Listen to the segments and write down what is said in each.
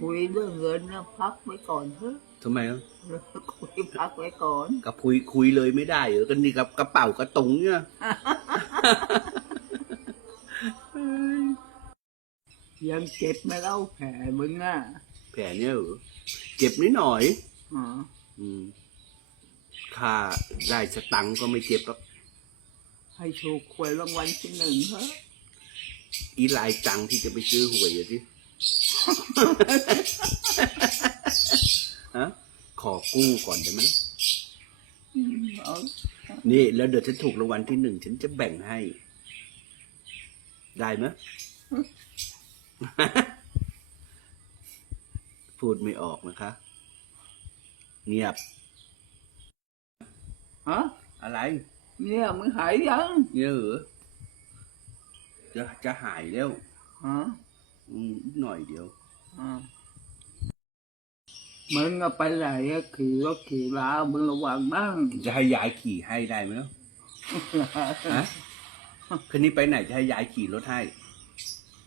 คุยเรื่องเงินนะพักไว้ก่อนเถอะทำไมอะคุยพักไว้ก่อนกับคุยคุยเลยไม่ได้เหรอกันนี่กับกระเป๋ากระตุงเนี่ยยังเจ็บไหมเล่าแผลมึงอะแผลเนี่ยเหรอเจ็บนิดหน่อยอ๋ออืมค่าได้สตังค์ก็ไม่เจ็บหรอกให้ถูกหวยรางวัลที่หนึ่งเถอะอีหลายตังค์ที่จะไปซื้อหวยอะที่ ฮะขอกู้ก่อนได้ไหมอืมเอานี่ แล้วเดี๋ยวฉันถูกรางวัลที่หนึ่งฉันจะแบ่งให้ ได้ไหมพูดไม่ออกนะคะ เงียบฮะอะไร เนี่ยมึงหายยังเงียบเหรอจะจะหายแล้วฮะอืมอีก หน่อยเดียวอ่ามึงอะไปไหนอะขี่รถขี่ลามึงระวังบ้างจะให้ยายขี่ให้ได้ไหมเนาะฮะคืนนี้ไปไหนจะให้ยายขี่รถให้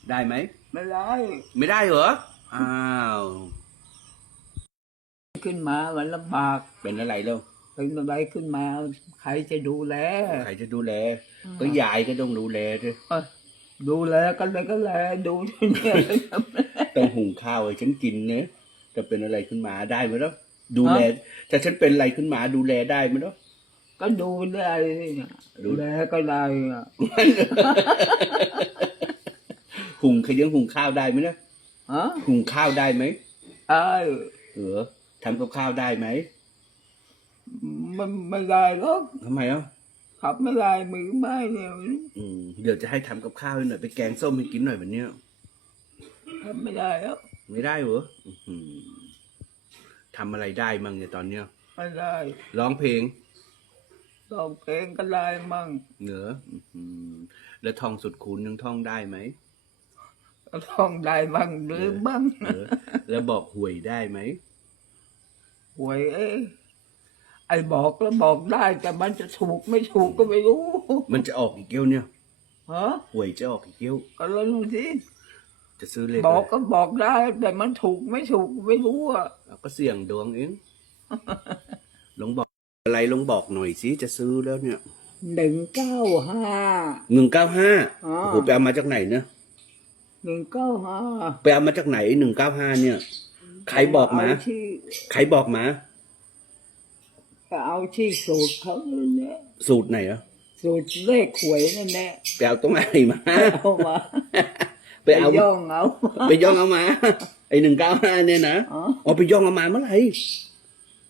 ได้ไหม ไม่ได้ ไม่ได้เหรอ อ้าวขึ้นมามันลำบากเป็นอะไรแล้วเป็นอะไรขึ้นมา ใครจะดูแล ใครจะดูแล ก็ยายก็ต้องดูแลด้วยเอ้ย ดูแลกันเลยก็แลดูที่เนี่ยต้องหุงข้าวให้ฉันกินเนะจะเป็นอะไรขึ้นมาได้ไหมเนาะดูแลถ้าฉันเป็นอะไรขึ้นมาดูแลได้ไหมเนาะก็ดูได้เนี่ยดูดูแลก็ได้อะหุงขยังหุงข้าวได้ไหมเนาะฮะหุงข้าวได้ไหมไอ้เออทำกับข้าวได้ไหมมันไม่ได้หรอกทำไมอะ ขับไม่ได้มือไม่เนี่ยอืมเดี๋ยวจะให้ทำกับข้าวให้หน่อยไปแกงส้มให้กินหน่อยวันเนี้ยทำไม่ได้หรอกไม่ได้เหรออื้อหือทำอะไรได้มั่งเนี่ยตอนเนี้ยไม่ได้ร้องเพลงร้องเพลงก็ได้มั่งเหนืออื้อหือแล้วท่องสุดคูณยังท่องได้ไหมร้องได้มั่งหรือบ้างเออแล้วบอกหวยได้ไหม หวยเอ้ย ไอ้บอกแล้วบอกได้ แต่มันจะถูกไม่ถูกก็ไม่รู้มันจะออกอีกเกี้ยวเนี่ยฮะหวยจะออกอีกเกี้ยว ก็แล้วดูสิจะซื้อเลขบอกอะไรก็บอกได้ แต่มันถูกไม่ถูกไม่รู้อะเราก็เสี่ยงดวงเองลองบอกอะไรลองบอกหน่อยสิจะซื้อแล้วเนี่ยหนึ่งเก้าห้าหนึ่งเก้าห้าอ๋อโอ้โหไปเอามาจากไหนเนี่ยหนึ่งเก้าห้าไปเอามาจากไหนหนึ่งเก้าห้าเนี่ยใครบอกมาเที่ใครบอกมา เอาที่สูตรเขาเนี่ยสูตรไหนอะสูตรเลขหวยนั่นแหละไปเอาตรงไหนมาเอามาไปเอาย่องเอาไปย่องเอามาไอหนึ่งเก้าห้าเนี่ยนะอ๋อเอาไปย่องเอามาเมื่อไหร่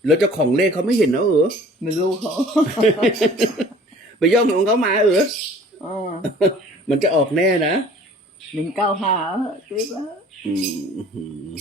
แล้วเจ้าของเลขเขาไม่เห็นแล้วเหรอไม่รู้เขาไปย่องของเขามาเอออ๋อมันจะออกแน่นะหนึ่งเก้าห้าซื้อมาอืม